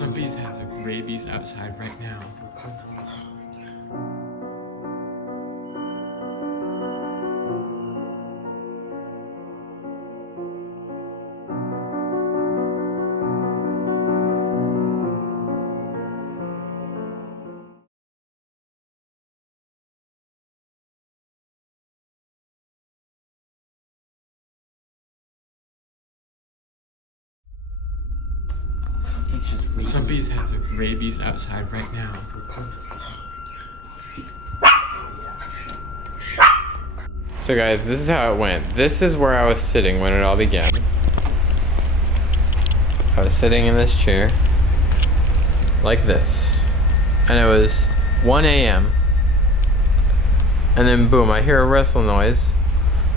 Some bees have the rabies outside right now. Some bees have the rabies outside right now. So guys, this is how it went. This is where I was sitting when it all began. I was sitting in this chair like this, and it was 1 a.m. and then boom, I hear a rustle noise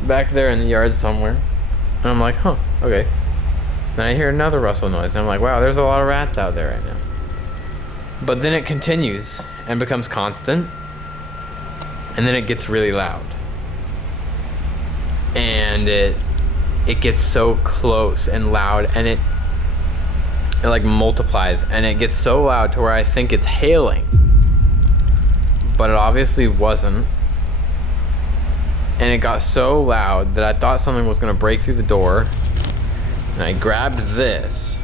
back there in the yard somewhere, and I'm like, huh, okay. Then I hear another rustle noise, and I'm like, wow, there's a lot of rats out there right now. But then it continues and becomes constant, and then it gets really loud. And it gets so close and loud, and it like multiplies, and it gets so loud to where I think it's hailing. But it obviously wasn't. And it got so loud that I thought something was gonna break through the door. And I grabbed this,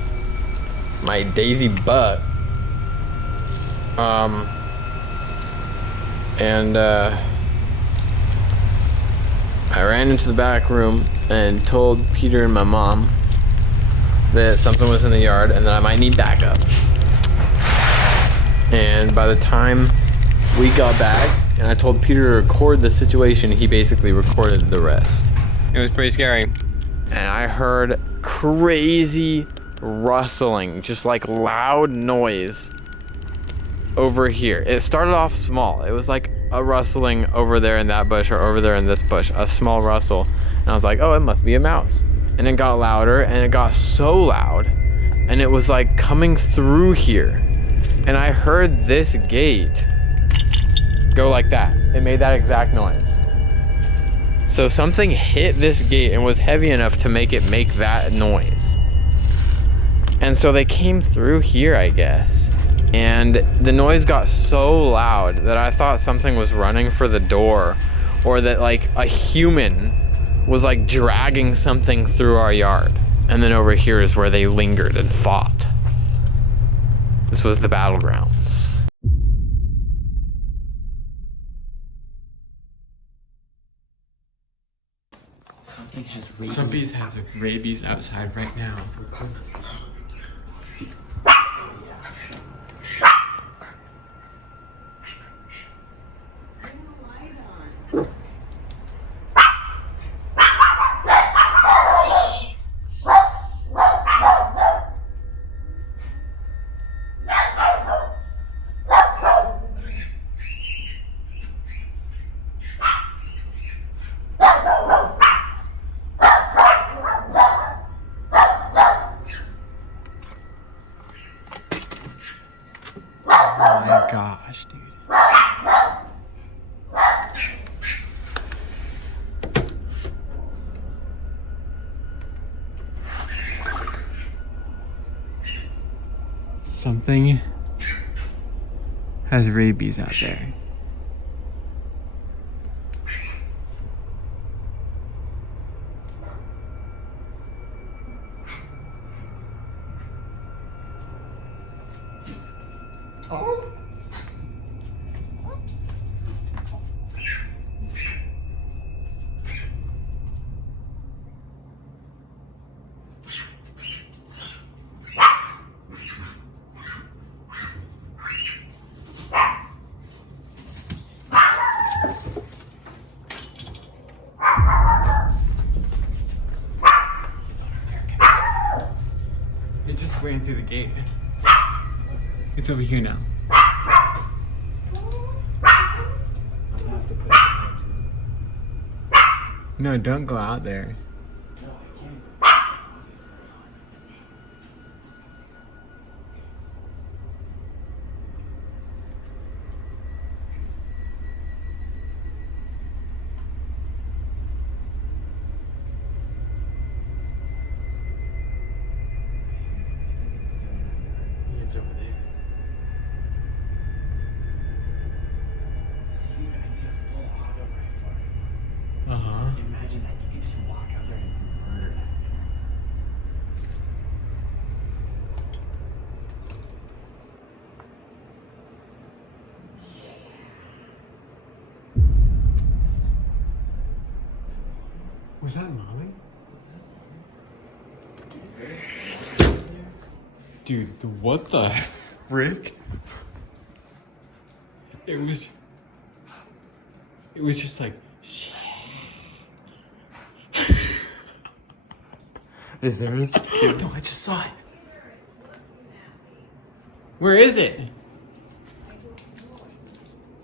my daisy butt, I ran into the back room and told Peter and my mom that something was in the yard and that I might need backup. And by the time we got back and I told Peter to record the situation, he basically recorded the rest. It was pretty scary. And I heard crazy rustling, just like loud noise over here. It started off small. It was like a rustling over there in that bush or over there in this bush, a small rustle. And I was like, oh, it must be a mouse. And it got louder, and it got so loud, and it was like coming through here. And I heard this gate go like that. It made that exact noise. So something hit this gate and was heavy enough to make it make that noise. And so they came through here, I guess. And the noise got so loud that I thought something was running for the door, or that like a human was like dragging something through our yard. And then over here is where they lingered and fought. This was the battlegrounds. Some bees have the rabies outside right now. Oh my gosh, dude. Something has rabies out there. Oh. It just ran through the gate. It's over here now. No, don't go out there. It's over there. See, I need a full auto rifle. Uh-huh. Imagine that. You can just walk out there and murder that. Was that Molly? Dude, what the frick? It was just like, shit. Is there a skip? No, I just saw it. Where is it?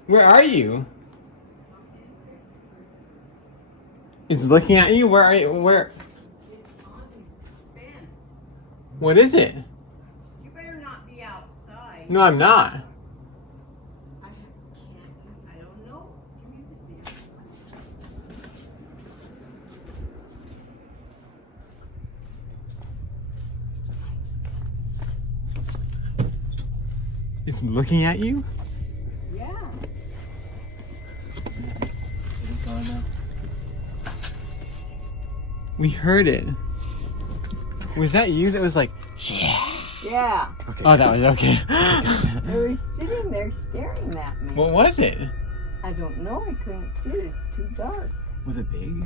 Where are you? It's looking at you? Where are you? Where? It's on the fence. What is it? You better not be outside. No, I'm not. I can't. I don't know. Give me the It's looking at you? Yeah. We heard it. Was that you that was like, yeah? Yeah. Okay. Oh, that was okay. They were sitting there staring at me. What was it? I don't know. I couldn't see it. It's too dark. Was it big?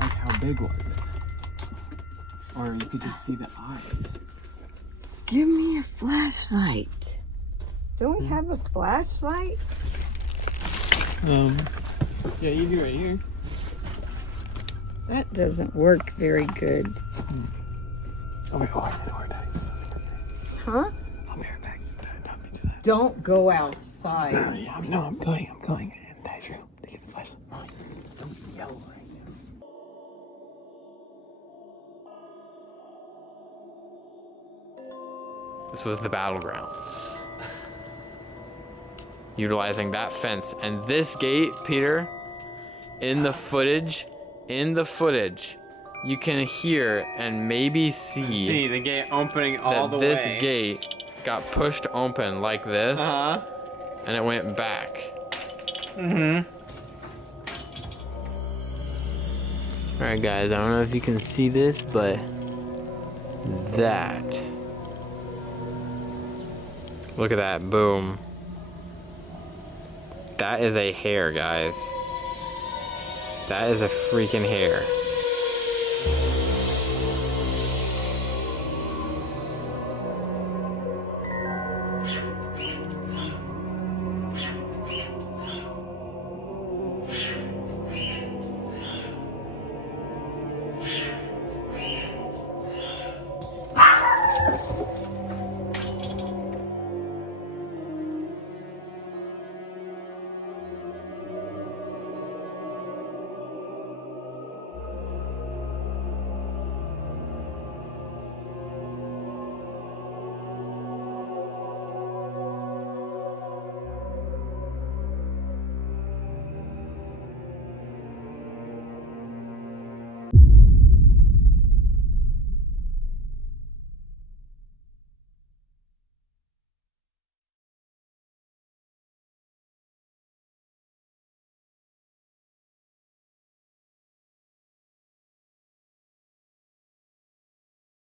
Like, how big was it? Or you could just see the eyes. Give me a flashlight. Don't we have a flashlight? Yeah, you do right here. That doesn't work very good. Oh, wait, I know where that is. Huh? I'll be right back. Not me to that. Don't go outside. Yeah, I'm going in Dad's room to get the flashlight. Don't yell right now. This was the battlegrounds. Utilizing that fence and this gate, Peter, in the footage, you can hear and maybe see the gate opening all the that way. this gate got pushed open like this, and it went back. Mm-hmm. All right, guys, I don't know if you can see this, but that. Look at that, boom. That is a hair, guys. That is a freaking hair.